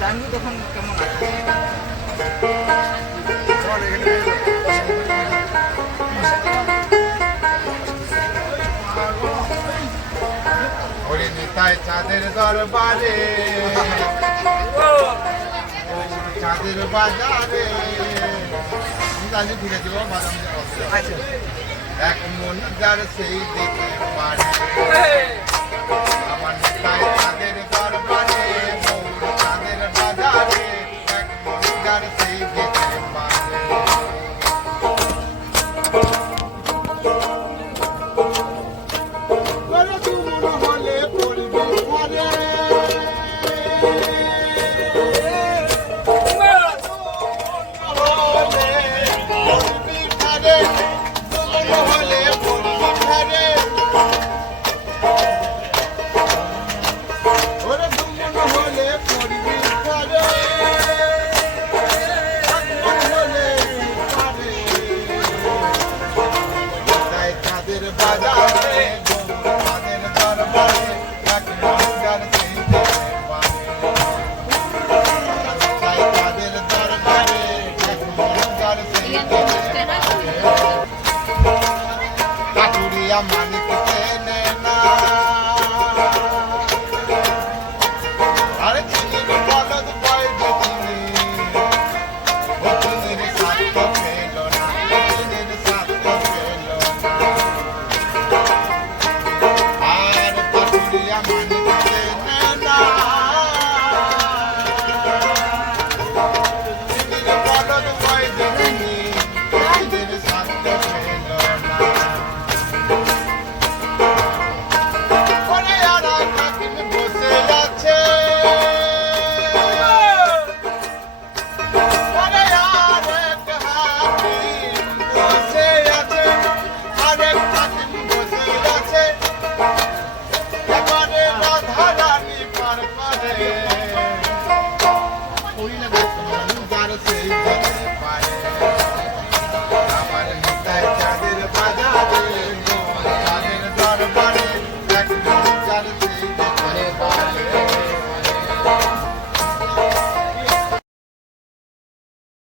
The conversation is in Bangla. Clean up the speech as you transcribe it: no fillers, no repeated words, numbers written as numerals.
জানবো তখন কেমন আছে। চাঁদের দরবারে চাঁদের বাজারে জানি ঠিক আছে বাদাম এক মন যার সেই দেখে পারে আমার নেতায় চাঁদের দরবারে চাঁদের বাজারে এক মন যার সেই দেখে পারে মানিক চেনে না আরে চিনির বলদ বয় চিনি ও চিনির স্বার্থ পেল না চিনির স্বার্থ পেল না আর পাটুরিয়া মানিক চেনে না চিনির বলদ বয় চিনি চিনির স্বার্থ পেল না সেই